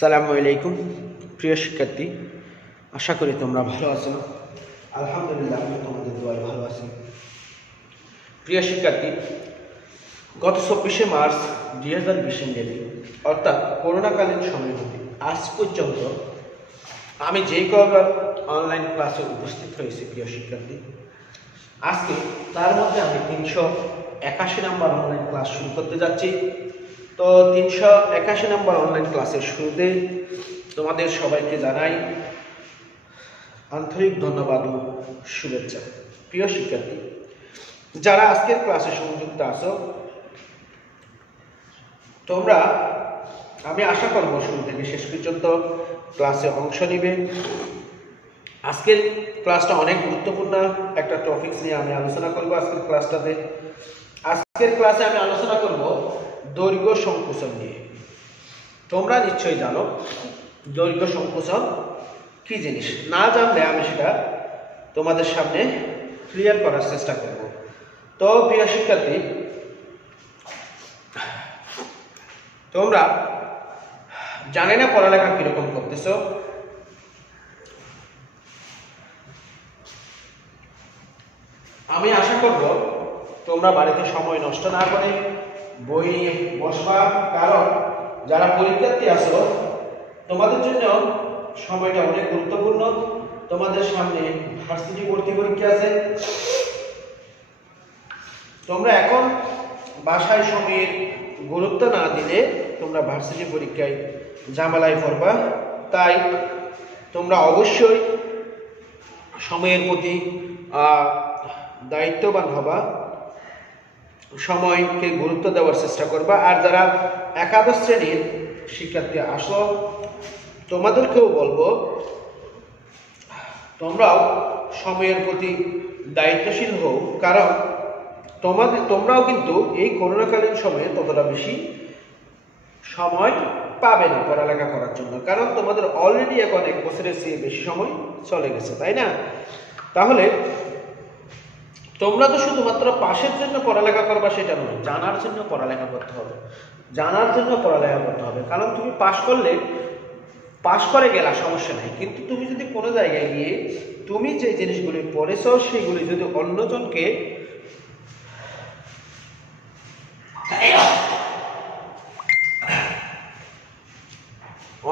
আসসালামু আলাইকুম প্রিয় শিক্ষার্থী, আশা করি তোমরা ভালো আছো। আলহামদুলিল্লাহ, আমি তোমাদের দোয়ায় ভালো আছি। প্রিয় শিক্ষার্থী, গত 24শে মার্চ 2020 অর্থাৎ করোনাকালীন সময় হতে আজ পর্যন্ত আমি যেই কবার অনলাইন ক্লাসে উপস্থিত হয়েছি প্রিয় শিক্ষার্থী, আজকে তার মধ্যে আমি 381 নম্বর অনলাইন ক্লাস শুরু করতে যাচ্ছি। তো 381 নম্বর অনলাইন ক্লাসের শুরুতে তোমাদের সবাইকে জানাই আন্তরিক ধন্যবাদ ও শুভেচ্ছা। প্রিয় শিক্ষার্থী, যারা আজকের ক্লাসে সংযুক্ত আছো, তোমরা আমি আশা করব শুরু থেকে শেষ পর্যন্ত ক্লাসে অংশ নিবে। আজকের ক্লাসটা অনেক গুরুত্বপূর্ণ একটা টপিকস নিয়ে আমি আলোচনা করব। আজকের ক্লাসে আমি আলোচনা করব দৈর্ঘ্য সংকোচন নিয়ে। তোমরা নিশ্চয়ই জানো দৈর্ঘ্য সংকোচন কি জিনিস। না জানলে আমি সেটা তোমাদের সামনে ক্লিয়ার করার চেষ্টা করব। তো প্রিয় শিক্ষার্থী, তোমরা জানে না পড়ালেখা কিরকম করতেছো। আমি আশা করব তোমরা বাড়িতে সময় নষ্ট না করে বই নিয়ে বসবা, কারণ যারা পরীক্ষার্থী আছো তোমাদের জন্য সময়টা অনেক গুরুত্বপূর্ণ। তোমাদের সামনে ভার্সিটি ভর্তি পরীক্ষা আছে। তোমরা এখন বাসায় সময়ের গুরুত্ব না দিলে তোমরা ভার্সিটি পরীক্ষায় ঝামেলায় পড়বা। তাই তোমরা অবশ্যই সময়ের প্রতি দায়িত্ববান হবা, সময়কে গুরুত্ব দেওয়ার চেষ্টা করবা। আর যারা একাদশ শ্রেণীর শিক্ষার্থী আসো, তোমাদেরকেও বলবো তোমরাও সময়ের প্রতি দায়িত্বশীল হও, কারণ তোমরাও কিন্তু এই করোনাকালীন সময়ে ততটা বেশি সময় পাবে না পড়ালেখা করার জন্য, কারণ তোমাদের অলরেডি এখন 1 বছরের চেয়ে বেশি সময় চলে গেছে, তাই না? তাহলে তোমরা তো শুধুমাত্র পাশের জন্য পড়ালেখা করবা সেটা নয়, জানার জন্য পড়ালেখা করতে হবে। কারণ তুমি পাশ করে গেলা সমস্যা নাই, কিন্তু তুমি যদি কোনো জায়গায় গিয়ে তুমি যে জিনিসগুলি পড়েছো সেগুলি যদি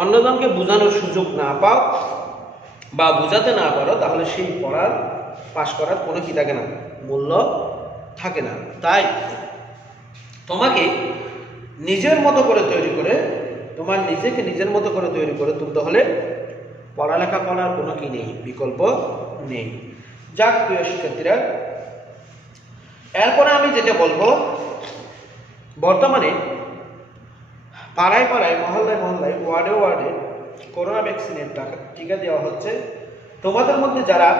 অন্যজনকে বোঝানোর সুযোগ না পাও বা বোঝাতে না পারো, তাহলে সেই পাশ করার কোনো কি থাকে না, মূল্য থাকে না। তাই তোমাকে নিজের মতো করে তৈরি করে তুলতে হলে পড়ালেখা করার কোনো কি নেই, বিকল্প নেই। যাক প্রিয় শিক্ষার্থীরা, এরপরে আমি যেটা বলবো, বর্তমানে পাড়ায় মহল্লায় ওয়ার্ডে করোনা ভ্যাকসিনের টিকা দেওয়া হচ্ছে। তোমাদের মধ্যে যারা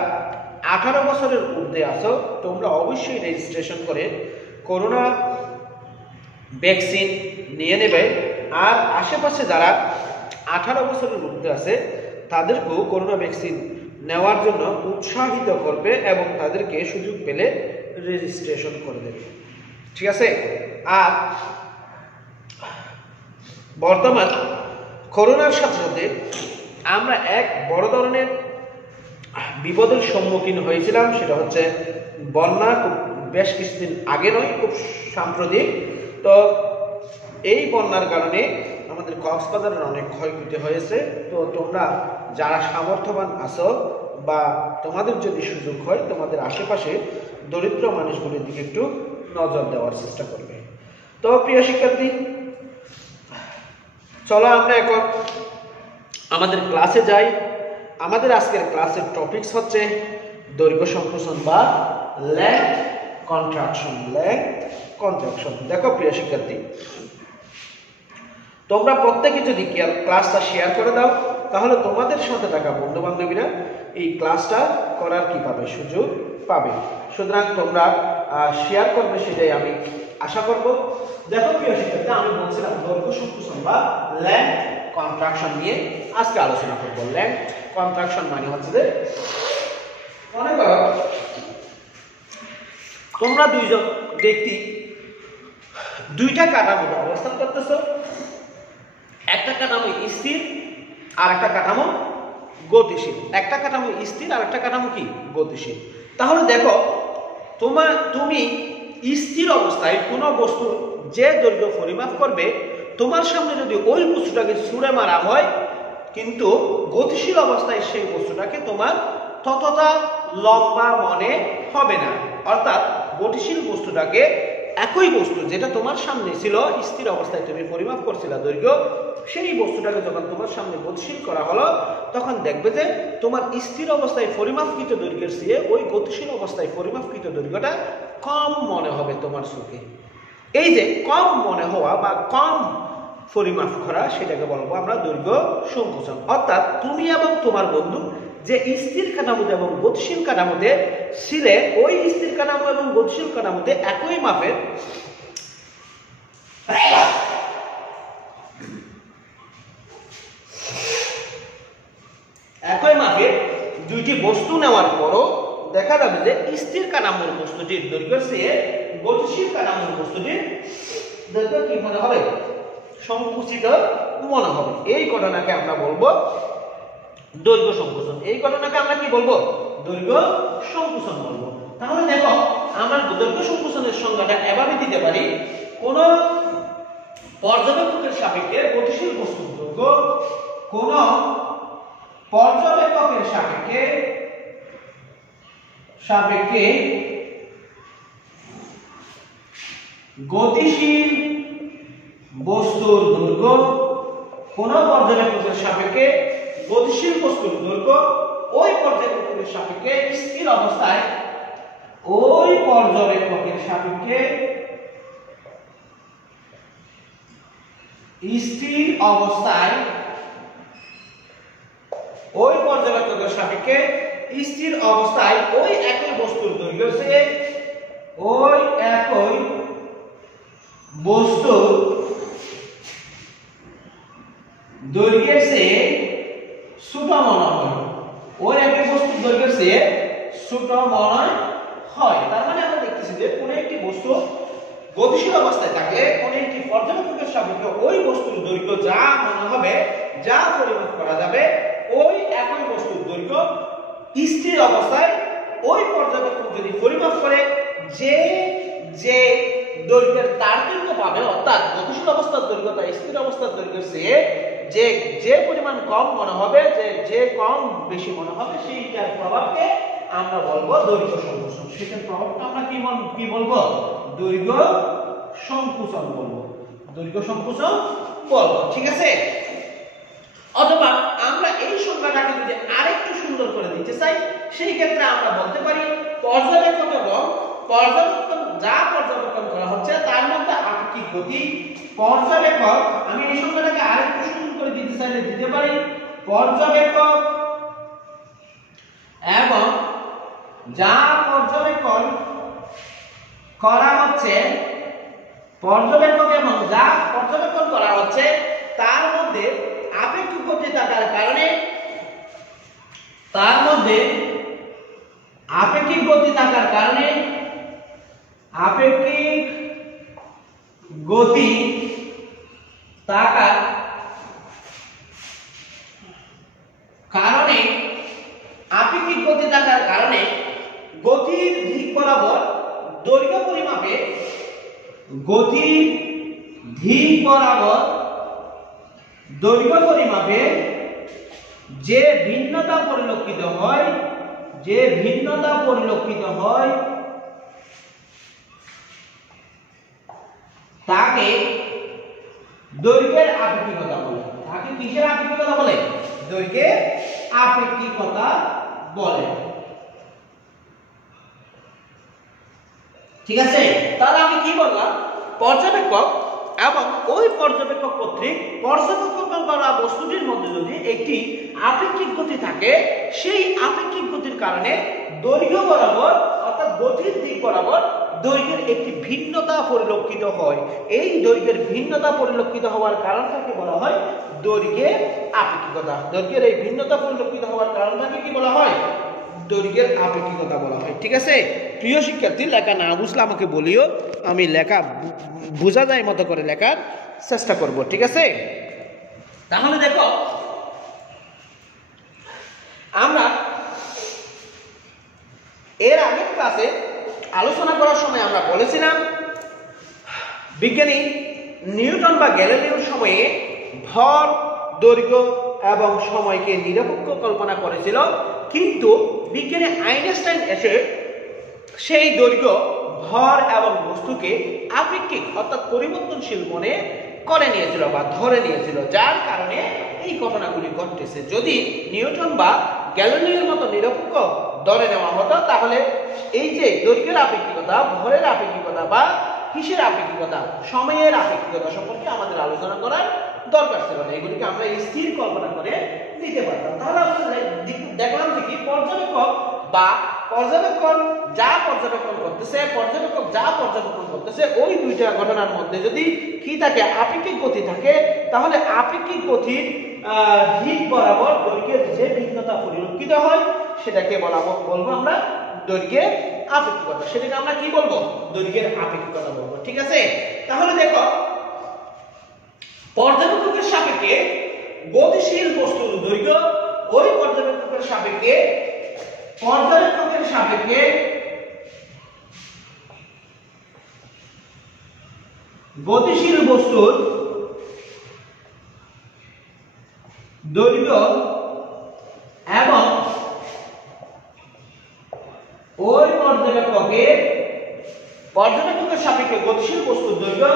18 বছরের ঊর্ধ্বে আছো, তোমরা অবশ্যই রেজিস্ট্রেশন করে করোনা ভ্যাকসিন নিয়ে নেবে। আর আশেপাশে যারা 18 বছরের ঊর্ধ্বে আছে তাদেরকেও করোনা ভ্যাকসিন নেওয়ার জন্য উৎসাহিত করবে এবং তাদেরকে সুযোগ পেলে রেজিস্ট্রেশন করে দেবে, ঠিক আছে? আর বর্তমান করোনার সাথে সাথে আমরা এক বড় ধরনের বিপদের সম্মুখীন হয়েছিলাম, সেটা হচ্ছে বন্যা। বেশ কিছুদিন আগে নয়, খুব সাম্প্রতিক। তো এই বন্যার কারণে আমাদের কক্সবাজারের অনেক ক্ষয়ক্ষতি হয়েছে। তো তোমরা যারা সামর্থ্যবান আছো বা তোমাদের যদি সুযোগ হয়, তোমাদের আশেপাশে দরিদ্র মানুষগুলির দিকে একটু নজর দেওয়ার চেষ্টা করবে। তো প্রিয় শিক্ষার্থী, চলো আমরা এখন আমাদের ক্লাসে যাই। আমাদের আজকের ক্লাসের টপিকস হচ্ছে দৈর্ঘ্য সংকোচন বা লেংথ কন্ট্রাকশন। দেখো প্রিয় শিক্ষার্থী, তোমরা প্রত্যেকে যদি ক্লাসটা শেয়ার করে দাও, তাহলে তোমাদের সাথে থাকা বন্ধু বান্ধবীরা এই ক্লাসটা করার কি পাবে, সুযোগ পাবে। সুতরাং তোমরা শেয়ার করবে, সেটাই আমি আশা করব। দেখো প্রিয় শিক্ষার্থী, আমি বলছিলাম দৈর্ঘ্য সংকোচন বা লেংথ কন্ট্রাকশন নিয়ে আজকে আলোচনা করব। লেংথ কন্ট্রাকশন মানে হচ্ছে যে, মনে করো তোমরা দুইজন ব্যক্তি দুইটা কাঠামোতে অবস্থান করতেছো। একটা কাঠামো স্থির আর একটা কাঠামো গতিশীল। একটা কাঠামো স্থির আর একটা কাঠামো কি গতিশীল। তাহলে দেখো তুমি স্থির অবস্থায় কোনো বস্তু যে দৈর্ঘ্য পরিমাপ করবে, তোমার সামনে যদি ওই বস্তুটাকে ছুঁড়ে মারা হয়, কিন্তু গতিশীল অবস্থায় সেই বস্তুটাকে তোমার ততটা লম্বা মনে হবে না। অর্থাৎ গতিশীল বস্তুটাকে, একই বস্তু যেটা তোমার সামনে ছিল স্থির অবস্থায় তুমি পরিমাপ করছিলে দৈর্ঘ্য, সেই বস্তুটাকে যখন তোমার সামনে গতিশীল করা হলো, তখন দেখবে যে তোমার স্থির অবস্থায় পরিমাপকৃত দৈর্ঘ্যের চেয়ে ওই গতিশীল অবস্থায় পরিমাপকৃত দৈর্ঘ্যটা কম মনে হবে তোমার চোখে। এই যে কম মনে হওয়া বা কম পরিমাপ করা, সেটাকে বলবো আমরা দৈর্ঘ্য সংকোচন। অর্থাৎ তুমি এবং তোমার বন্ধু যে স্থির কাঠামোতে এবং গতিশীল কাঠামোতে ছিলে, ওই স্থির কাঠামো এবং গতিশীল কাঠামোতে একই মাপের দুইটি বস্তু নেওয়ার পরও দেখা যাবে যে স্থির কাঠামোর বস্তুটির দৈর্ঘ্যের চেয়ে গতিশীল কাঠামোর বস্তুটির দৈর্ঘ্য কি মনে হবে? সংকুচিত মনে হবে। এই ঘটনাকে আমরা বলবো দৈর্ঘ্য সংকোচন। এই ঘটনাকে আমরা কি বলবো? দৈর্ঘ্য সংকোচন বলবো। তাহলে দেখো, আমরা দৈর্ঘ্য সংকোচনের সংজ্ঞাটা এভাবে দিতে পারি: কোন পর্যবেক্ষকের সাপেক্ষে গতিশীল বস্তুর দৈর্ঘ্য কোন পর্যবেক্ষকের সাপেক্ষে গতিশীল বস্তুর দৈর্ঘ্য, কোন পর্যবেক্ষকের সাপেক্ষে গতিশীল বস্তুর দৈর্ঘ্য ওই পর্যবেক্ষকের সাপেক্ষে স্থির অবস্থায়, ওই পর্যবেক্ষকের সাপেক্ষে স্থির অবস্থায়, ওই পর্যবেক্ষকের সাপেক্ষে স্থির অবস্থায় ওই একই বস্তুর দৈর্ঘ্য চেয়ে, ওই একই বস্তুর দৈর্ঘ্যের চেয়ে ছোট মনে হয়। ওই একই বস্তুর দৈর্ঘ্যের চেয়ে ছোট মনে হয়। তার মানে আমরা দেখতেছি যে কোন একটি বস্তু গতিশীল অবস্থায় থাকলে কোন একটি পর্যবেক্ষকের সাপেক্ষে ওই বস্তুর দৈর্ঘ্য যা মনে হবে, যা পরিমাপ করা যাবে, ওই একই বস্তুর দৈর্ঘ্য স্থির অবস্থায় ওই পর্যবেক্ষক যদি পরিমাপ করে যে যে দৈর্ঘ্যের তারতম্য পাবে, অর্থাৎ গতিশীল অবস্থার দৈর্ঘ্যটা স্থির অবস্থার দৈর্ঘ্যের চেয়ে যে পরিমাণ কম মনে হবে, যে কম বেশি মনে হবে, সেইটার প্রভাবকে আমরা বলবো দৈর্ঘ্য সংকোচন। সেটার প্রভাবটা আমরা কি বলবো? দৈর্ঘ্য সংকোচন বলবো। দৈর্ঘ্য সংকোচন বলবো, ঠিক আছে? অথবা আমরা এই সংজ্ঞাটাকে যদি আরেকটু সুন্দর করে দিতে চাই, সেই ক্ষেত্রে আমরা বলতে পারি পর্যবেক্ষক এবং যা পর্যবেক্ষণ করা হচ্ছে তার মধ্যে আপেক্ষিক গতি। পর্যবেক্ষক, আমি এই সংজ্ঞাটাকে আরেকটু সুন্দর করে দিতে চাইলে দিতে পারি পর্যবেক্ষক এবং যা পর্যবেক্ষণ করা হচ্ছে, পর্যবেক্ষক এবং যা পর্যবেক্ষণ করা হচ্ছে তার মধ্যে আপেক্ষিক গতি থাকার কারণে, আপেক্ষিক গতি থাকার কারণে গতির দিক বরাবর দৈর্ঘ্য পরিমাপে, গতির দিক বরাবর দৈর্ঘ্য পরিমাপে যে ভিন্নতা পরিলক্ষিত হয়, তাকে দৈর্ঘ্যের আপেক্ষিকতা বলে। তাকে কিসের আপেক্ষিকতা বলে? দৈর্ঘ্যের আপেক্ষিকতা বলে। ঠিক আছে? তাহলে আমি কি বললাম? পর্যবেক্ষক এবং ওই পর্যবেক্ষক কর্তৃক পর্যবেক্ষণ করা বস্তুটির মধ্যে যদি একটি আপেক্ষিক গতি থাকে, সেই আপেক্ষিক গতির কারণে দৈর্ঘ্য বরাবর, অর্থাৎ গতির দিক বরাবর দৈর্ঘ্যের একটি ভিন্নতা পরিলক্ষিত হয়। এই দৈর্ঘ্যের ভিন্নতা পরিলক্ষিত হওয়ার কারণটাকে বলা হয় দৈর্ঘ্যের আপেক্ষিকতা। দৈর্ঘ্যের এই ভিন্নতা পরিলক্ষিত হওয়ার কারণটাকে কি বলা হয়? দৈর্ঘ্যের আপেক্ষিকতা বলা হয়। ঠিক আছে? প্রিয় শিক্ষার্থী, লেখা না বুঝলে আমাকে বলিও, আমি লেখা বোঝা যায় মতো করে লেখার চেষ্টা করব। ঠিক আছে? তাহলে দেখো আমরা এর আগের ক্লাসে আলোচনা করার সময় আমরা বলেছিলাম বিজ্ঞানী নিউটন বা গ্যালিলিওর সময়ে ভর, দৈর্ঘ্য এবং সময়কে নিরপেক্ষ কল্পনা করেছিল, কিন্তু বিজ্ঞানী আইনস্টাইন এসে সেই দৈর্ঘ্য, ভর এবং বস্তুকে আপেক্ষিক অর্থাৎ পরিবর্তনশীল মনে করে নিয়েছিল বা ধরে নিয়েছিল, যার কারণে এই ঘটনাগুলি ঘটতেছে। যদি নিউটন বা গ্যালিলিওর মতো নিরপেক্ষ ধরে নেওয়া হতো তাহলে এই যে দৈর্ঘ্যের আপেক্ষিকতা, ভরের আপেক্ষিকতা বা কিসের আপেক্ষিকতা, সময়ের আপেক্ষিকতা সম্পর্কে আমাদের আলোচনা করার দরকার ছিল না। এগুলিকে আমরা স্থির কল্পনা করে নিতে পারতাম। তাহলে আমরা দেখলাম যে কি পর্যবেক্ষক বা পর্যবেক্ষক যা পর্যবেক্ষণ করতেছে ওই দুইটা ঘটনার মধ্যে যদি কি থাকে, আপেক্ষিক গতি থাকে, তাহলে আপেক্ষিক গতির দিক বরাবর দৈর্ঘ্যের যে ভিন্নতা পরিলক্ষিত হয় সেটাকে বলবো আমরা দৈর্ঘ্যের আপেক্ষিকতা। সেটাকে আমরা কি বলবো? দৈর্ঘ্যের আপেক্ষিকতা বলবো। ঠিক আছে? তাহলে দেখো পর্যবেক্ষকের সাপেক্ষে গতিশীল বস্তুর দৈর্ঘ্য ওই পর্যবেক্ষকের সাপেক্ষে গতিশীল বস্তুর দৈর্ঘ্য এবং ওই পর্যবেক্ষকের সাপেক্ষে গতিশীল বস্তুর দৈর্ঘ্য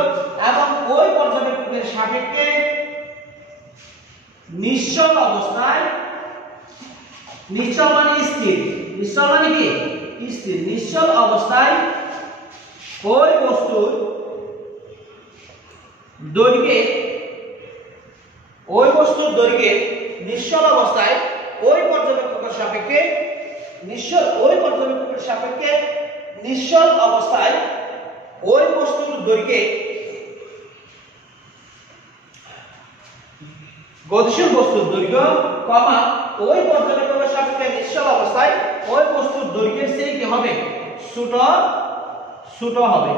এবং ওই পর্যবেক্ষকের সাপেক্ষে নিশ্চল অবস্থায়, নিশ্চল মানে স্থির, নিশ্চল মানে কি স্থির, নিশ্চল অবস্থায় ওই বস্তুর দৈর্ঘ্যে নিশ্চল অবস্থায় ওই পর্যবেক্ষকের সাপেক্ষে নিশ্চল অবস্থায় ওই বস্তুর দৈর্ঘ্যে গতিশীল বস্তুর দৈর্ঘ্য কমা ওই পর্যবেক্ষকের সাপেক্ষে নিশ্চল অবস্থায় ওই বস্তুর দৈর্ঘ্যের চেয়ে কি হবে? ছোট হবে।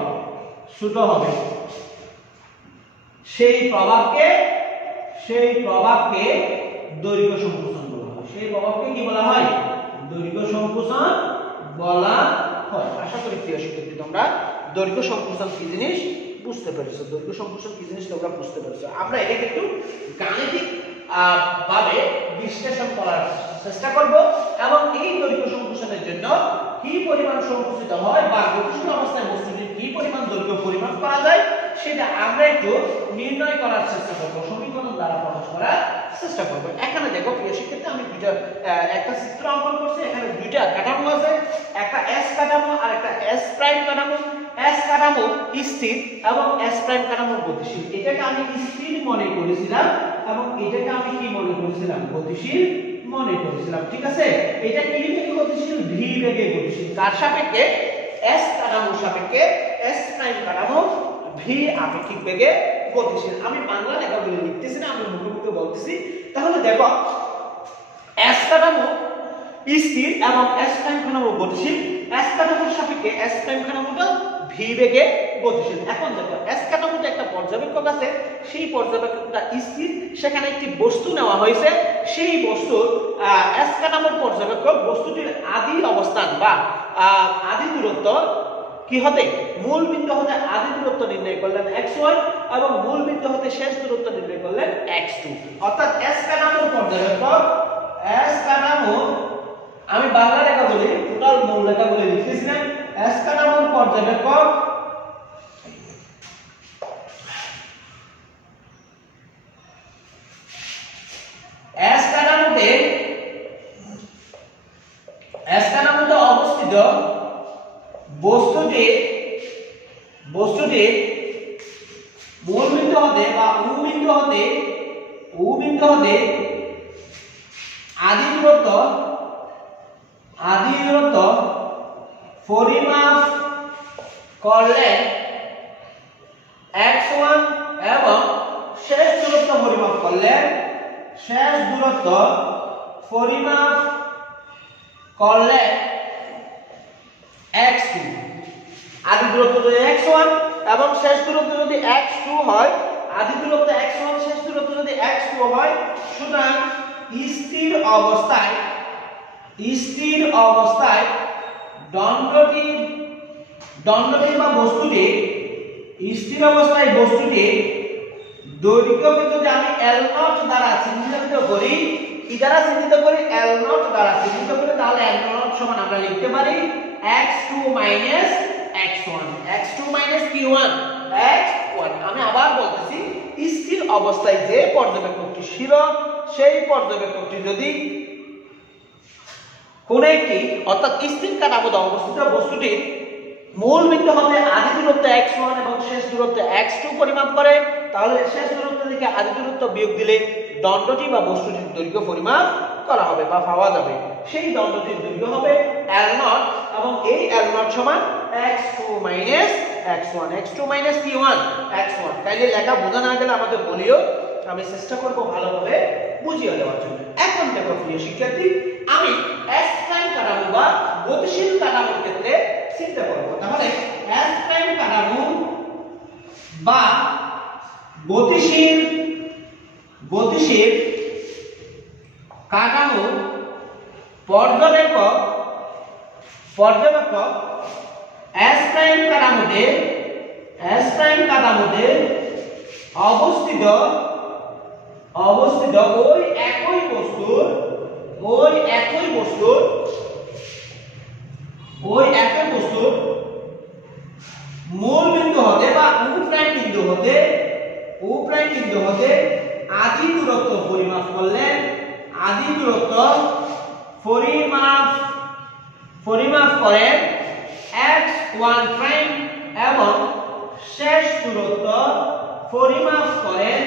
সেই প্রভাবকে দৈর্ঘ্য সংকোচন বলা হয়। সেই প্রভাবকে কি বলা হয়? দৈর্ঘ্য সংকোচন বলা হয়। আশা করি প্রিয় শিক্ষার্থী তোমরা দৈর্ঘ্য সংকোচন কি জিনিস বুঝতে পেরেছো। তোমরা বুঝতে পেরেছো। আমরা এটাকে একটু গাণিতিক ভাবে বিশ্লেষণ করার চেষ্টা করব এবং এই দৈর্ঘ্য সংকোচনের জন্য কি পরিমাণ সংকুচিত হয় বা গতিশীল অবস্থায় বস্তুটির কি পরিমাণ দৈর্ঘ্য পরিমাপ করা যায় সেটা আমরা একটু নির্ণয় করার চেষ্টা করব, সমীকরণ দ্বারা প্রকাশ করার চেষ্টা করব। এখানে দেখো প্রিয় শিক্ষার্থী আমি একটা চিত্র অঙ্কন করছি। এখানে দুইটা কাঠামো আছে, একটা এস কাঠামো আর একটা এস প্রাইম কাঠামো। এস কাঠামো স্থির এবং এস প্রাইম কাঠামো গতিশীল। এটাকে আমি স্থির মনে করেছিলাম এবং এটাকে আমি কি মনে করেছিলাম? গতিশীল মনে করেছিলাম। ঠিক আছে? এটা কি বেগে গতিশীল? ভি বেগে গতিশীল। কার সাপেক্ষে? এস কাঠামোর সাপেক্ষে এস প্রাইম কাঠামো ভি আপেক্ষিক বেগে গতিশীল। আমি বাংলা লেখা বলে লিখতেছি না, আমি মুখে মুখে বলতেছি। তাহলে দেখো এস কাঠামো স্থির এবং এস প্রাইম কাঠামো গতিশীল। এস কাঠামোর সাপেক্ষে এস প্রাইম কাঠামোটা ভি বেগে গতিশীল। এখন দেখো এস কাঠামোতে একটা পর্যবেক্ষক আছে, সেই পর্যবেক্ষকটা স্থির, সেখানে একটি বস্তু নেওয়া হয়েছে। সেই বস্তুর এস কাঠামোর পর্যবেক্ষক বস্তুটির আদি অবস্থান বা আদি দূরত্ব কি হতে, মূল বিন্দু হতে আদি দূরত্ব নির্ণয় করলেন x1 এবং মূল বিন্দু হতে শেষ দূরত্ব নির্ণয় করলেন x2। অর্থাৎ এস কাঠামোর পর্যবেক্ষক, এস কাঠামো আমি বাংলা লেখা বলি, টোটাল মূল লেখা বলে লিখতেছি না। এস কাঠামোর পর্যবেক্ষক এস কাঠামোতে অবস্থিত বস্তুটির মূল বিন্দু হতে বা উ বিন্দু হতে আদি দূরত্ব পরিমাপ করলেন x1 এবং শেষ দূরত্ব পরিমাপ করলেন x2। আদি দূরত্ব যদি x1 এবং শেষ দূরত্ব যদি x2 হয়, আদি দূরত্ব x1 শেষ দূরত্ব যদি x2 হয়, সুতরাং স্থির অবস্থায় দণ্ডটি বা বস্তুটি স্থির অবস্থায় দৈর্ঘ্যকে যদি আমি L0 দ্বারা চিহ্নিত করি, কি দ্বারা চিহ্নিত করি? L0 দ্বারা চিহ্নিত করি, তাহলে L0 সমান আমরা লিখতে পারি x2 x1, x2 q1 x1। আমি আবার বলতেছি, স্থির অবস্থায় যে পর্যবেক্ষকটি ছিল, সেই পর্যবেক্ষকটি যদি কোন একটি অর্থাৎ স্থির কাঠামোতে অবস্থিত বস্তুটির মূল বিন্দু হতে আদি দূরত্ব x1 এবং শেষ দূরত্ব x2 পরিমাপ করে, তাহলে শেষ দূরত্ব থেকে আদি দূরত্ব বিয়োগ দিলে দণ্ডটি বা বস্তুটির দৈর্ঘ্য পরিমাপ করা হবে বা পাওয়া যাবে। সেই দণ্ডটির দৈর্ঘ্য হবে L0 এবং এই L0 সমান x2 x1, x2 q1 x1। তাইলে লেখা বোঝা না গেলে আমাদের বলিও, আমি চেষ্টা করব ভালোভাবে বুঝিয়ে দেওয়ার জন্য। এখন দেখো প্রিয় শিক্ষার্থী, আমি S প্রাইম কাঠামো বা গতিশীল কাঠামোর ক্ষেত্রে চিন্তা করব। তাহলে S প্রাইম কাঠামো বা গতিশীল কাঠামো পর্যবেক্ষক S প্রাইম কাঠামোতে অবস্থিত ওই একই বস্তুর মূল বিন্দু হতে বা ও প্রাইম বিন্দু হতে আদি দূরত্ব পরিমাপ করলে পরিমাপ করেন x1 প্রাইম এবং শেষ দূরত্ব পরিমাপ করেন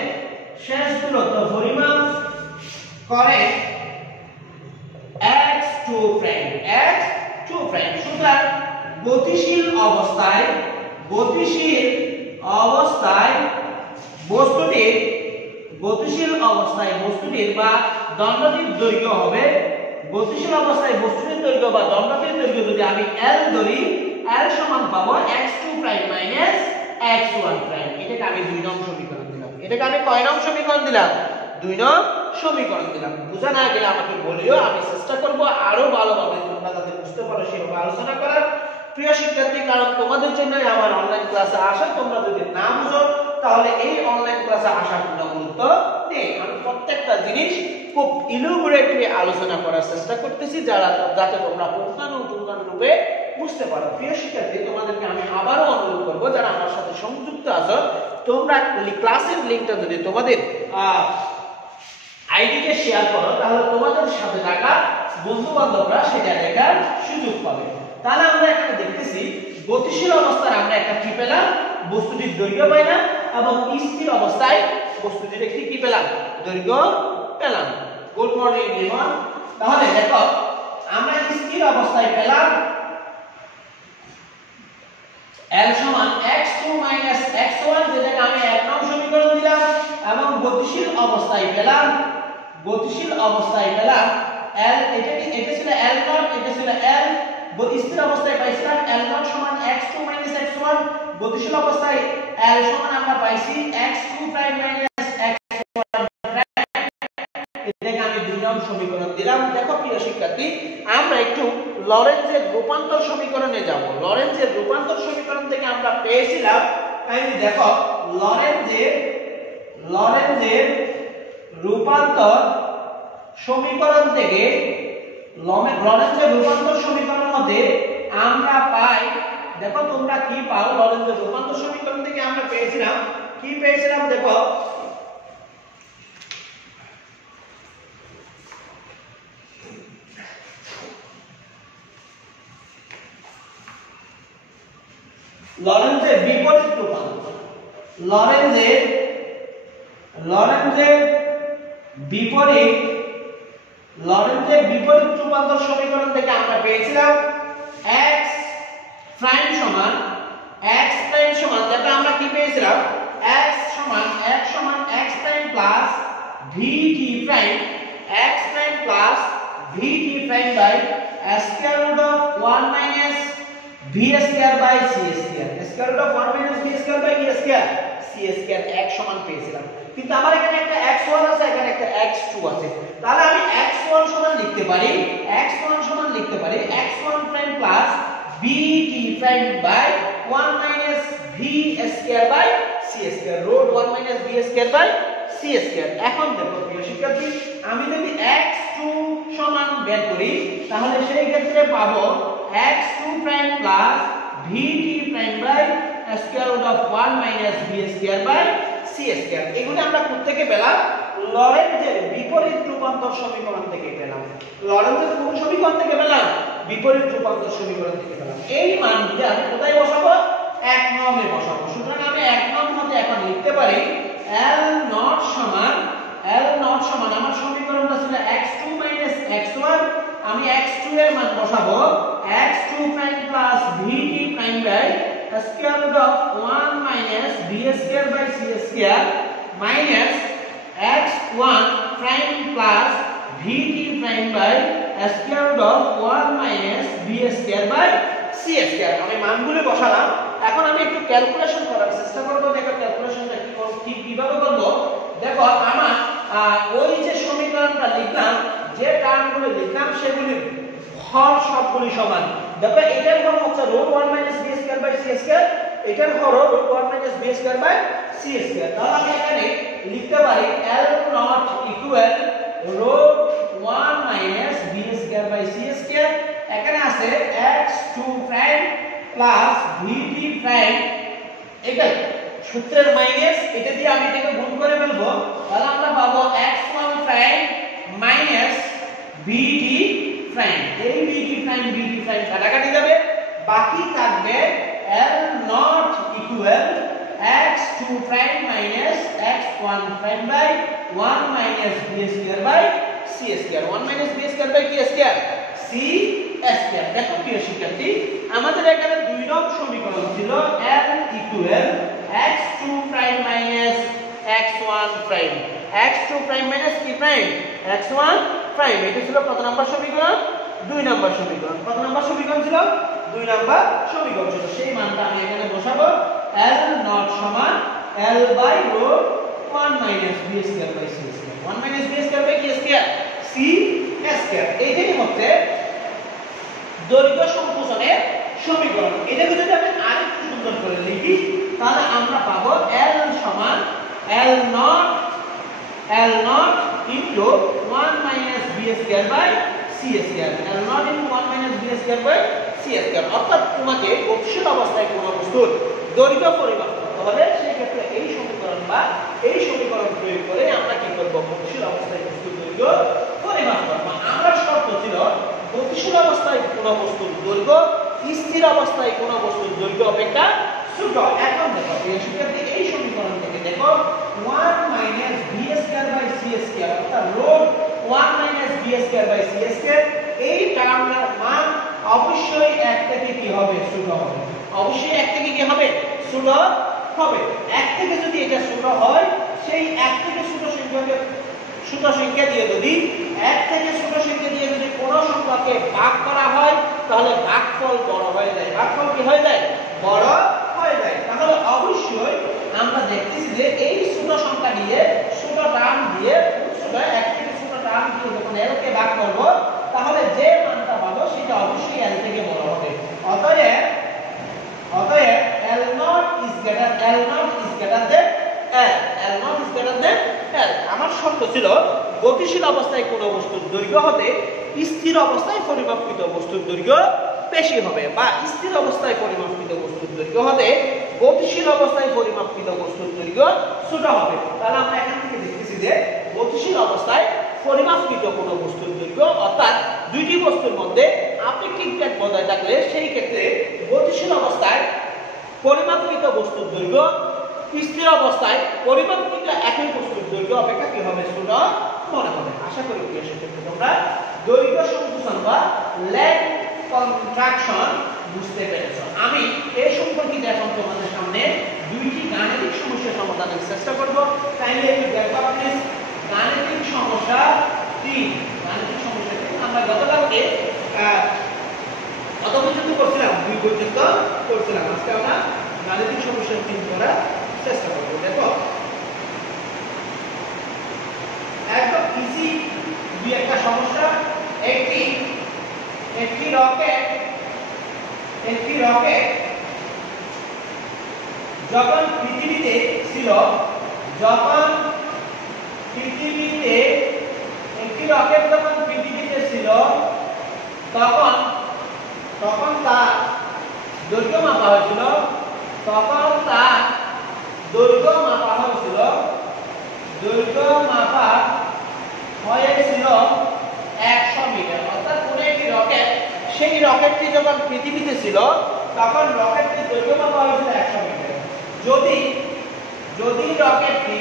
x2 প্রাইম। সুতরাং গতিশীল অবস্থায় বস্তুটির বা দণ্ডটির দৈর্ঘ্য হবে, গতিশীল অবস্থায় বস্তুটির দৈর্ঘ্য বা দণ্ডটির দৈর্ঘ্য যদি আমি L ধরি, L সমান পাবো x2 প্রাইম x1 প্রাইম। এটাকে আমি 2 নং সমীকরণ দিলাম। এটাকে আমি কয় নং সমীকরণ দিলাম? 2 নং সমীকরণ দিলাম। বুঝা না গেলে আমাকে বলিও, আমি চেষ্টা করব আরো ভালোভাবে তোমরা যাতে বুঝতে পারো সেভাবে আলোচনা করার। প্রিয় শিক্ষার্থী, কারণ তোমাদের জন্যই আমার অনলাইন ক্লাসে আসা। তোমরা যদি না বুঝো তাহলে এই অনলাইন ক্লাসে আসার কোনো গুরুত্ব নেই। আমি প্রত্যেকটা জিনিস খুব ইলাবোরেটলি আলোচনা করার চেষ্টা করতেছি, যাতে তোমরা পুঙ্খানুপুঙ্খানুরূপে বুঝতে পারো। প্রিয় শিক্ষার্থী, তোমাদেরকে আমি আবারও অনুরোধ করব, যারা আমার সাথে সংযুক্ত আছো, তোমরা ক্লাসের লিংকটা যদি তোমাদের আইডিতে শেয়ার করো, তাহলে তোমাদের সাথে থাকা বন্ধু বান্ধবরা সেটা দেখার সুযোগ পাবে। তাহলে আমরা এখানে দেখতেছি, গতিশীল অবস্থায় আমরা একটা কি পেলাম? বস্তুটির দৈর্ঘ্য পাইলাম, এবং স্থির অবস্থায় বস্তুটির একটি কি পেলাম? দৈর্ঘ্য পেলাম। Good morning everyone. তাহলে দেখো, আমরা স্থির অবস্থায় পেলাম L সমান x2 x1, যেটাকে আমি 1 নং সমীকরণ দিলাম, এবং গতিশীল অবস্থায় পেলাম L, এটা ছিল L0, এটা ছিল L। স্থির অবস্থায় পাইছিলাম L0 সমান x2 x1, গতিশীল অবস্থায় L সমান আমরা পাইছি x2 প্রাইম x1 প্রাইম। এটাকে আমি 2 নং সমীকরণ দিলাম। দেখো প্রিয় শিক্ষার্থী, আমরা একটু লরেঞ্জের রূপান্তর সমীকরণে যাব। লরেঞ্জের রূপান্তর সমীকরণ থেকে আমরা পেয়েছিলাম, দেখো, লরেঞ্জের রূপান্তর সমীকরণ থেকে লরেঞ্জের রূপান্তর সমীকরণ মধ্যে আমরা পাই, দেখো তোমরা কি পাও? লরেঞ্জের রূপান্তর সমীকরণ থেকে আমরা পেয়েছিলাম দেখো, লরেঞ্জের বিপরীত রূপান্তর। লরেঞ্জের বিপরীত রূপান্তর সমীকরণ থেকে আমরা পেয়েছিলাম x প্রাইম সমান যেটা আমরা কি পেয়েছিলাম? x সমান x prime plus vt prime, x prime plus vt prime by square root of 1 minus v square by c square, square root of 1 minus v square by e square, c C square এক সমান পেয়েছিলাম, কিন্তু আমার এখানে একটা x1 আছে, এখানে একটা x2 আছে। তাহলে আমি x1 সমান লিখতে পারি x1 prime plus bt prime by 1 minus v square by c square, root 1 minus v square by c square. এখন দেখো প্রিয় শিক্ষার্থী, আমি যদি x2 সমান বের করি তাহলে সেই ক্ষেত্রে পাবো x2 prime plus vt prime by square root of 1 minus v square by c square. এগুলো আমরা কোথা থেকে পেলাম? লরেন্জের বিপরীত রূপান্তর সমীকরণ থেকে পেলাম। লরেন্জের কোন সমীকরণ থেকে পেলাম? বিপরীত রূপান্তর সমীকরণ থেকে পেলাম। এই মানগুলো আমি কোথায় বসাবো? 1 নমে বসাবো। সুতরাং আমি 1 নম মতে এখন লিখতে পারি L0 সমান আমার সমীকরণটা ছিল x2 x1, আমি x2 এর মান বসাবো x2 prime plus vt prime by square root of 1 minus v square by c square minus x1 prime plus vt prime by square root of 1 minus v square by c square. আমি মানগুলো বসালাম। এখন আমি একটু calculation করার চেষ্টা করব। দেখো ক্যালকুলেশনটা কিভাবে করব। দেখো আমার ওই যে সমীকরণটা লিখলাম, যে টার্মগুলো লিখলাম সেগুলি হর সবগুলি সমান। দেখো এটার হর হচ্ছে root 1 minus v square by c square, এটার হর root 1 minus v square by c square. তাহলে আমি এখানে লিখতে পারি L0 equal root 1 minus v square by c square. এখানে আছে x2 prime plus vt prime, এটাই সূত্রের মাইনাস, এটা দিয়ে আমি এটাকে গুণ করে ফেলবো। তাহলে আমরা পাবো x1 prime minus vt prime. এই vt প্রাইম কাটাকাটি যাবে, বাকি থাকবে L0 equal x2 prime minus x1 prime by 1 minus v square by c square. 1 minus v square by কি স্কয়ার? c square. দেখো প্রিয় শিক্ষার্থী, আমাদের এখানে দুই নং সমীকরণ ছিল L equal x2 prime minus x1 prime, x2 prime minus কি প্রাইম? x1 prime. এটা ছিল কত নাম্বার সমীকরণ? 2 নাম্বার সমীকরণ। কত নাম্বার সমীকরণ ছিল? 2 নাম্বার সমীকরণ ছিল। সেই মানটা আমি এখানে বসাবো L0 সমান L by root 1 minus v square by c square. 1 minus v square by কি স্কয়ার? c square. এইটাই হচ্ছে দৈর্ঘ্য সংকোচনের সমীকরণ। এটাকে যদি আমি আরেকটু সুন্দর করে লিখি তাহলে আমরা পাবো L সমান L0 into 1 minus v square by c square. L0 into 1 minus v square by c square. অর্থাৎ তোমাকে গতিশীল অবস্থায় কোন বস্তুর দৈর্ঘ্য পরিমাপ করতে হলে সেই ক্ষেত্রে এই সমীকরণ প্রয়োগ করে আমরা কি করব? গতিশীল অবস্থায় বস্তুর দৈর্ঘ্য পরিমাপ করব। আমার শর্ত ছিল গতিশীল অবস্থায় কোন বস্তুর দৈর্ঘ্য স্থির অবস্থায় কোন বস্তুর দৈর্ঘ্য অপেক্ষা ছোট। এখন দেখো এই শিক্ষার্থী, এই সমীকরণ থেকে দেখো 1 minus v square by c square অর্থাৎ root 1 minus v square by c square, এই টার্মটার মান অবশ্যই 1 থেকে কি হবে? ছোট হবে। অবশ্যই 1 থেকে কি হবে? ছোট হবে। 1 থেকে যদি এটা ছোট হয়, সেই 1 থেকে ছোট সংখ্যা দিয়ে যদি 1 থেকে ছোট সংখ্যা দিয়ে যদি কোন সংখ্যাকে ভাগ করা হয় তাহলে ভাগফল বড় হয়ে যায়। ভাগফল কি হয়ে যায়? বড় হয়ে যায়। তাহলে অবশ্যই আমরা দেখতেছি যে এই ছোট সংখ্যা দিয়ে ছোট টার্ম দিয়ে ছোট 1 থেকে ছোট টার্ম দিয়ে যখন L কে ভাগ করব তাহলে যে মানটা পাবো সেটা অবশ্যই L থেকে বড় হবে। অতএব L0 is greater than L। L0 is greater than L। আমার শর্ত ছিল গতিশীল অবস্থায় কোন বস্তুর দৈর্ঘ্য হতে স্থির অবস্থায় পরিমাপকৃত বস্তুর দৈর্ঘ্য বেশি হবে, বা স্থির অবস্থায় পরিমাপকৃত বস্তুর দৈর্ঘ্য হতে গতিশীল অবস্থায় পরিমাপকৃত বস্তুর দৈর্ঘ্য ছোট হবে। তাহলে আমরা এখান থেকে দেখতেছি যে গতিশীল অবস্থায় পরিমাপকৃত কোন বস্তুর দৈর্ঘ্য অর্থাৎ দুইটি বস্তুর মধ্যে আপেক্ষিক বেগ বজায় থাকলে সেই ক্ষেত্রে গতিশীল অবস্থায় পরিমাপকৃত বস্তুর দৈর্ঘ্য স্থির অবস্থায় পরিমাপকৃত একই বস্তুর দৈর্ঘ্য অপেক্ষা কি হবে? ছোট মনে হবে। আশা করি প্রিয় শিক্ষার্থী তোমরা দৈর্ঘ্য সংকোচন বা লেন্থ কন্ট্রাকশন বুঝতে পেরেছো। আমি এই সম্পর্কিত এখন তোমাদের সামনে দুইটি গাণিতিক সমস্যা সমাধানের চেষ্টা করব। কাইন্ডলি একটু দেখো প্লিজ। গাণিতিক সমস্যা 3। গাণিতিক সমস্যা 3 আমরা গতকালকে কত পর্যন্ত করছিলাম? 2 পর্যন্ত করছিলাম। আজকে আমরা গাণিতিক সমস্যা 3 করার চেষ্টা করব। দেখো একদম ইজি দুই একটা সমস্যা। একটি রকেট যখন পৃথিবীতে ছিল, তখন তার দৈর্ঘ্য মাপা হয়েছিল, দৈর্ঘ্য মাপা হয়েছিল 100 মিটার। অর্থাৎ কোন একটি রকেট, সেই রকেটটি যখন পৃথিবীতে ছিল তখন রকেটটির দৈর্ঘ্য মাপা হয়েছিল 100 মিটার। যদি রকেটটি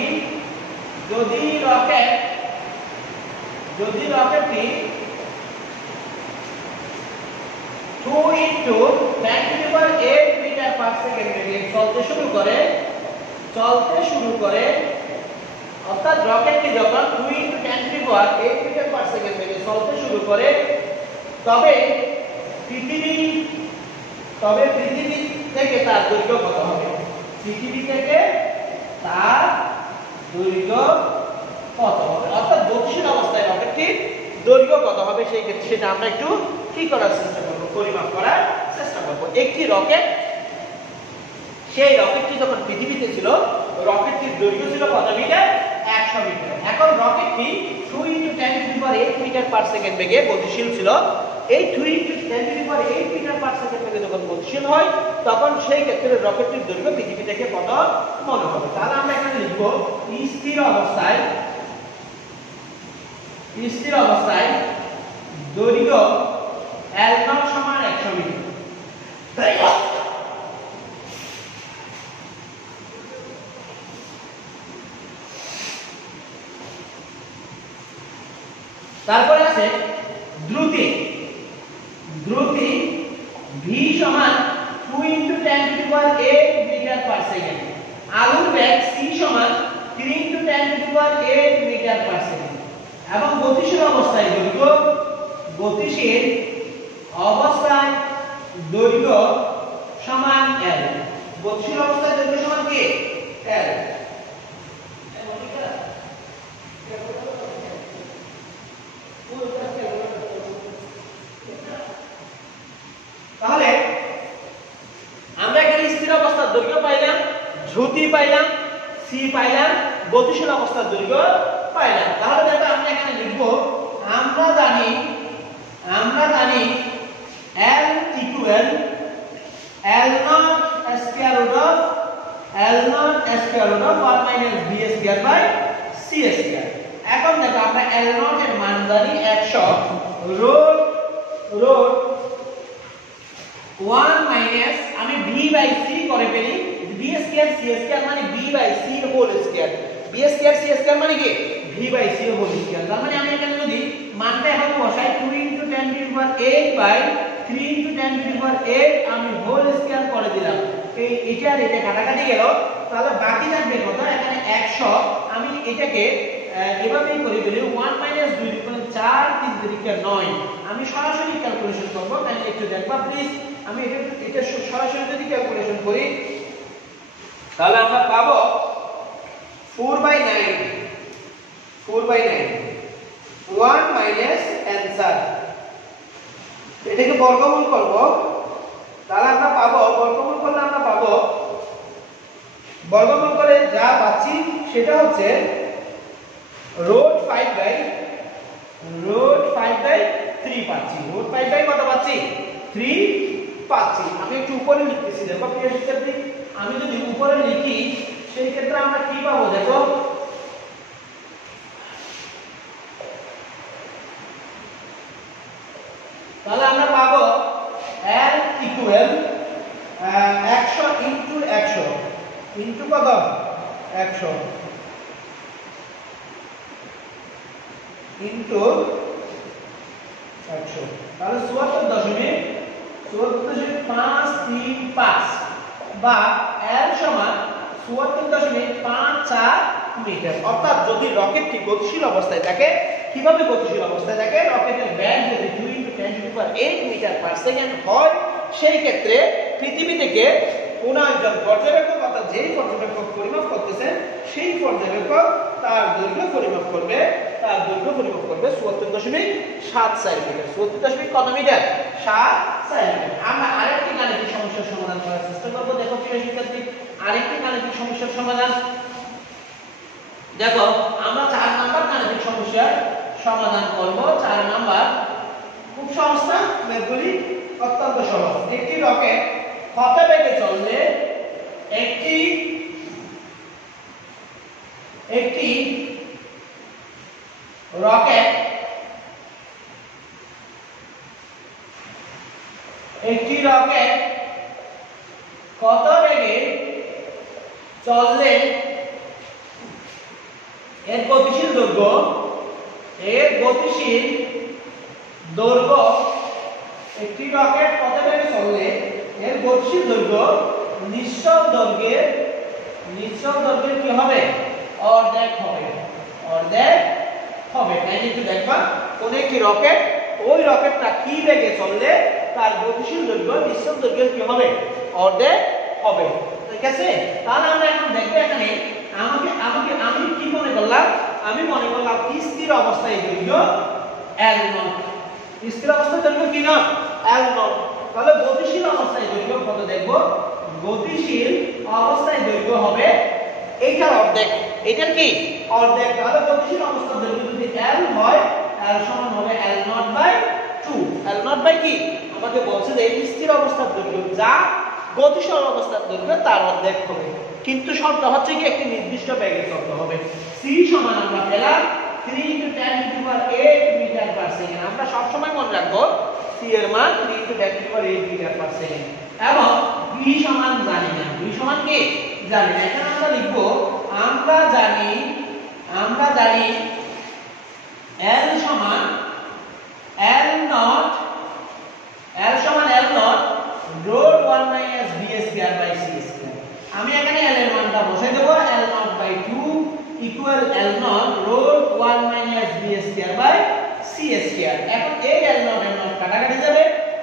2 into 10⁸ মিটার পার সেকেন্ড বেগে চলতে শুরু করে, অর্থাৎ রকেটটি যখন 2 into 10⁸ মিটার পার সেকেন্ড বেগে চলতে শুরু করে, তবে পৃথিবী থেকে তার দৈর্ঘ্য কত হবে? অর্থাৎ গতিশীল অবস্থায় রকেটটির দৈর্ঘ্য কত হবে, সেই ক্ষেত্রে সেটা আমরা একটু কি করার চেষ্টা করব, পরিমাপ করার চেষ্টা করব। একটি রকেট, সেই রকেটটি যখন পৃথিবীতে ছিল রকেটটির দৈর্ঘ্য ছিল কত মিটার? 100 মিটার। এখন রকেটটি 2 into 10⁸ মিটার পার সেকেন্ড বেগে গতিশীল ছিল। এই 2 into 10⁸ মিটার পার সেকেন্ড বেগে যখন গতিশীল হয় তখন সেই ক্ষেত্রে রকেটটির দৈর্ঘ্য পৃথিবী থেকে কত মনে হবে? তাহলে আমরা এখানে লিখব স্থির অবস্থায় দৈর্ঘ্য L0 সমান 100 মিটার। তারপরে আছে দ্রুতি v সমান 2 into 10⁸ মিটার পার সেকেন্ড। আলোর বেগ c সমান 3 into 10⁸ মিটার পার সেকেন্ড। এবং গতিশীল অবস্থায় দৈর্ঘ্য সমান l। গতিশীল অবস্থায় দৈর্ঘ্য সমান কি? l। তাহলে আমরা এখানে স্থির অবস্থার দৈর্ঘ্য পাইলাম, দ্রুতি পাইলাম, c পাইলাম, গতিশীল অবস্থার দৈর্ঘ্য পাইলাম। তাহলে দেখো আমরা এখানে লিখব, আমরা জানি L equal L0 square root of 1 minus b square by c square। এখন দেখো আমরা L0 এর মান জানি 100, রোড 1 মাইনাস আমি b বাই c করে ফেলি, b স্কয়ার c স্কয়ার মানে b by c whole square, b square c square মানে কি v by c whole square. তার মানে আমি এখানে যদি মানটা এখন বসাই 2 into 10⁸ বাই 3 into 10⁸ আমি হোল স্কয়ার করে দিলাম, এটা কাটাকাটি গেল, তাহলে বাকি থাকবে কত? এখানে 100। আমি এটাকে এভাবেই করে দিলে 1 মাইনাস 2 মানে 4 3 3 9। আমি সরাসরি ক্যালকুলেশন করব, তাহলে একটু দেখবা প্লিজ। আমি এটা সরাসরি যদি ক্যালকুলেশন করি তাহলে আমরা পাবো 4/9 1 মাইনাস অ্যানসার। এটাকে বর্গমূল করব, তাহলে আমরা পাবো, বর্গমূল করলে আমরা পাবো, বর্গমূল করে যা পাচ্ছি সেটা হচ্ছে root 5/3 পাচ্ছি। root 5 বাই কত পাচ্ছি? 3 পাচ্ছি। আমি একটু উপরে লিখতেছি, দেখো প্রিয় শিক্ষার্থী, আমি যদি উপরে লিখি সেই ক্ষেত্রে আমরা কি পাবো? দেখো তাহলে আমরা পাবো L equal 100 into 100 into কত? 100 into 100, তাহলে 74.535 বা L সমান 74.54 মিটার। অর্থাৎ যদি রকেটটি গতিশীল অবস্থায় থাকে, কিভাবে গতিশীল অবস্থায় থাকে? রকেটের ব্যাগ যদি 2 into 10⁸ মিটার পার সেকেন্ড হয়, সেই ক্ষেত্রে পৃথিবী থেকে কোন একজন পর্যবেক্ষক অর্থাৎ যেই পর্যবেক্ষক পরিমাপ করতেছেন সেই পর্যবেক্ষক তার দৈর্ঘ্য পরিমাপ করবে 74.7 মিটার। 74.7 কত মিটার? 7 মিটার। আমরা আরেকটি গাণিতিক সমস্যার সমাধান করার চেষ্টা করব। দেখো প্রিয় শিক্ষার্থী, আরেকটি গাণিতিক সমস্যার সমাধান। দেখো আমরা 4 নাম্বার গাণিতিক সমস্যার সমাধান করব। 4 নাম্বার খুব সহজ না, ম্যাথগুলি অত্যন্ত সহজ। একটি রকেট কত বেগে চললে একটি রকেট কত বেগে চললে এর গতিশীল দৈর্ঘ্য একটি রকেট কত বেগে চললে এর গতিশীল দৈর্ঘ্য নিশ্চল দৈর্ঘ্যের কি হবে? অর্ধেক হবে। তাই একটু দেখবা, কোন একটি রকেট, ওই রকেটটা কি বেগে চললে তার গতিশীল দৈর্ঘ্য নিশ্চল দৈর্ঘ্যের কি হবে? অর্ধেক হবে। ঠিক আছে, তাহলে আমরা এখন দেখব এখানে আমি কি মনে করলাম? আমি মনে করলাম স্থির অবস্থায় দৈর্ঘ্য L0। স্থির অবস্থায় দৈর্ঘ্য কি না? L0। তাহলে গতিশীল অবস্থায় দৈর্ঘ্য কত দেখব? গতিশীল অবস্থায় দৈর্ঘ্য হবে এইটার অর্ধেক। এটার কি? অর্ধেক। তাহলে গতিশীল অবস্থার দৈর্ঘ্য যদি L হয়, L সমান হবে L0/2। L0 বাই কি? আমাকে বলছে যে এই স্থির অবস্থার দৈর্ঘ্য যা গতিশীল অবস্থার দৈর্ঘ্য তার অর্ধেক হবে। কিন্তু শর্ত হচ্ছে কি একটি নির্দিষ্ট বেগে চলতে হবে। c সমান আমরা পেলাম 3 × 10⁸ মিটার পার সেকেন্ড। আমরা সব সময় মনে রাখবো c এর মান 3 × 10⁸ মিটার পার সেকেন্ড। এবং v সমান জানি না। v সমান কি? জানি না। এখানে আমরা লিখব আমরা জানি L সমান L0 রোড 1 - v²/c²। আমি এখানে L এর মানটা বসাই দেব। L0/2 = L0 road 1 - v²/c²। এখন এই L0 কাটাকাটি যাবে,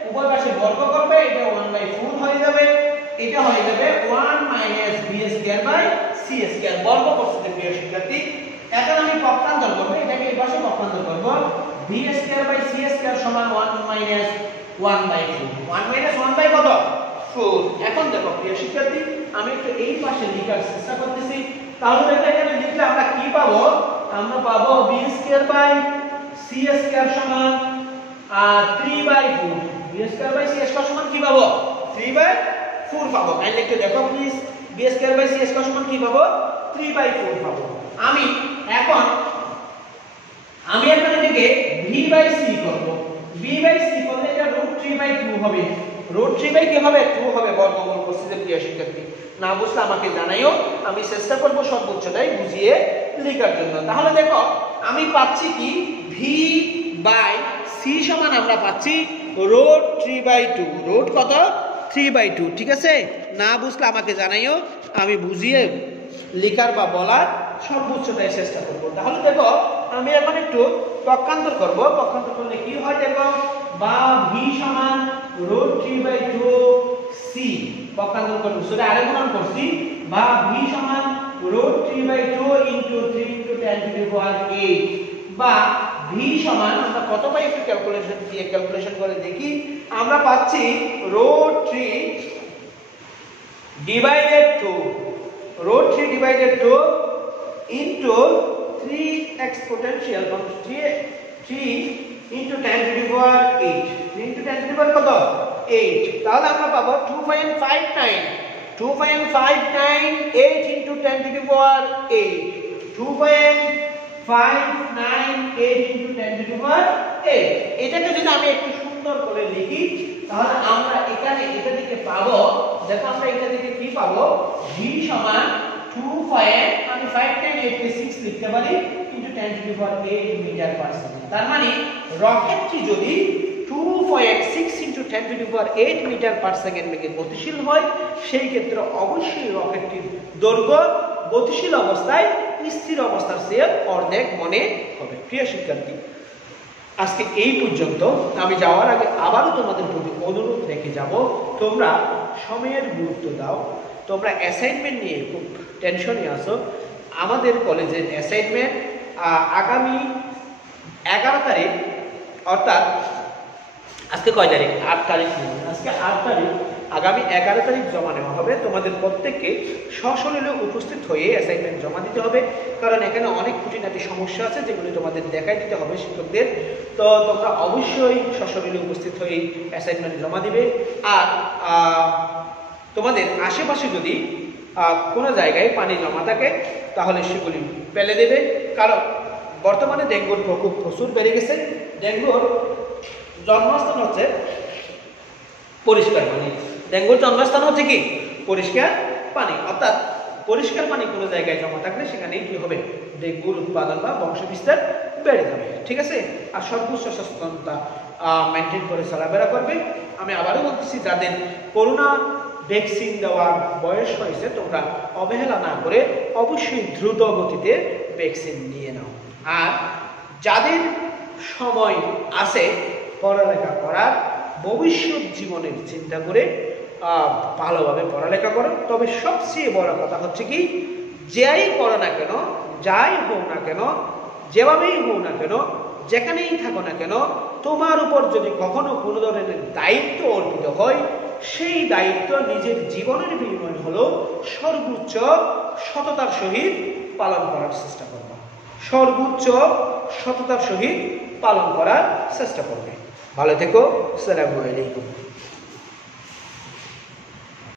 উপর পাশে বর্গ করবে, এটা 1/4 হয়ে যাবে, এটা হয়ে যাবে 1 - v²/c²। বর্গ করতে প্রিয় শিক্ষার্থী, এখন আমি পক্ষান্তর করব, এটাকে এই পাশে পক্ষান্তর করব। v²/c² সমান 1 - 1/4। 1 - 1 কত? 4। এখন দেখো প্রিয় শিক্ষার্থী, আমি একটু এই পাশে লেখার চেষ্টা করতেছি। তাহলে দেখো এখানে লিখলে আমরা কি পাবো? আমরা পাবো v²/c² সমান 3/4। v²/c² সমান কি পাবো? 3/4 পাবো। কাইন্ডলি একটু দেখো প্লিজ, v²/c² সমান কি পাবো? 3/4 পাবো। আমি এখন এটাকে v/c করব। v/c করলে এটা √3/2 হবে। √3 কি হবে? 2 হবে। বর্গমূল করছি যে প্রিয় শিক্ষার্থী, না বুঝলে আমাকে জানাইও, আমি চেষ্টা করব সর্বোচ্চটাই বুঝিয়ে লেখার জন্য। তাহলে দেখো আমি পাচ্ছি কি? v/c সমান আমরা পাচ্ছি √3/2। রুট কত? 3/2। ঠিক আছে, না বুঝলে আমাকে জানাইও, আমি বুঝিয়ে লেখার বা বলার সর্বোচ্চটাই চেষ্টা করব। তাহলে দেখো আমি এখন একটু পক্ষান্তর করব। পক্ষান্তর করলে কি হয় দেখো, বা v সমান √3/2c পক্ষান্তর করব। সেটা আরেক গুণন করছি, বা v সমান √3/2 * 3 × 10⁸ বা v সমান আমরা কত পাই একটু ক্যালকুলেশন করে দেখি। আমরা পাচ্ছি √3/2 into 3 exponential 3 into 10⁸8। 3 into 10⁸ কত? 8। তাহলে আমরা পাবো 2.59 8 into 10⁸8 2.598 into 10⁸8। এটাকে যদি আমি একটু সুন্দর করে লিখি, তাহলে আমরা এখানে এটা থেকে পাবো, দেখো আমরা এটা থেকে কি পাবো? v সমান 2. আমি 5 × 8 কে 6 লিখতে পারি into 10⁸8 মিটার পার সেকেন্ড। তার মানে রকেটটি যদি 2.6 into 10⁸8 মিটার পার সেকেন্ড বেগে গতিশীল হয়, সেই ক্ষেত্রে অবশ্যই রকেটটির দৈর্ঘ্য গতিশীল অবস্থায় স্থির অবস্থার চেয়ে অর্ধেক মনে হবে। প্রিয় শিক্ষার্থী, আজকে এই পর্যন্ত। আমি যাওয়ার আগে আবারও তোমাদের প্রতি অনুরোধ রেখে যাব, তোমরা সময়ের গুরুত্ব দাও। তোমরা অ্যাসাইনমেন্ট নিয়ে খুব টেনশনে আসো। আমাদের কলেজের অ্যাসাইনমেন্ট আগামী 11 তারিখ, অর্থাৎ আজকে কয় তারিখ? 8 তারিখ। আজকে 8 তারিখ, আগামী 11 তারিখ জমা নেওয়া হবে। তোমাদের প্রত্যেককে সশরীরে উপস্থিত হয়ে অ্যাসাইনমেন্ট জমা দিতে হবে, কারণ এখানে অনেক খুঁটিনাটি সমস্যা আছে যেগুলি তোমাদের দেখাই দিতে হবে শিক্ষকদের। তো তোমরা অবশ্যই সশরীরে উপস্থিত হয়ে অ্যাসাইনমেন্ট জমা দিবে। আর তোমাদের আশেপাশে যদি কোনো জায়গায় পানি জমা থাকে তাহলে সেগুলি ফেলে দেবে, কারণ বর্তমানে ডেঙ্গুর প্রকোপ প্রচুর বেড়ে গেছে। ডেঙ্গুর জন্মস্থান হচ্ছে পরিষ্কার পানি। ডেঙ্গুর জন্মস্থান হচ্ছে কি? পরিষ্কার পানি। অর্থাৎ পরিষ্কার পানি কোনো জায়গায় জমা থাকলে সেখানে কি হবে? ডেঙ্গুর উৎপাদন বা বংশবিস্তার বেড়ে যাবে। ঠিক আছে? আর সর্বোচ্চ সচেতনতা মেনটেন করে চলাফেরা করবে। আমি আবারও বলতেছি, যাদের করোনা ভ্যাকসিন দেওয়ার বয়স হয়েছে তোমরা অবহেলা না করে অবশ্যই দ্রুত গতিতে ভ্যাকসিন নিয়ে নাও। আর যাদের সময় আছে পড়ালেখা করার, ভবিষ্যৎ জীবনের চিন্তা করে ভালোভাবে পড়ালেখা করো। তবে সবচেয়ে বড় কথা হচ্ছে কি, যাই করো না কেন, যাই হোক না কেন, যেভাবেই হোক না কেন, যেখানেই থাকো না কেন, তোমার উপর যদি কখনো কোনো ধরনের দায়িত্ব অর্পিত হয়, সেই দায়িত্ব নিজের জীবনের বিনিময় হলো সর্বোচ্চ সততার সহিত পালন করার চেষ্টা করবে। সর্বোচ্চ সততার সহিত পালন করার চেষ্টা করবে। ভালো থেকো। আসসালামু আলাইকুম।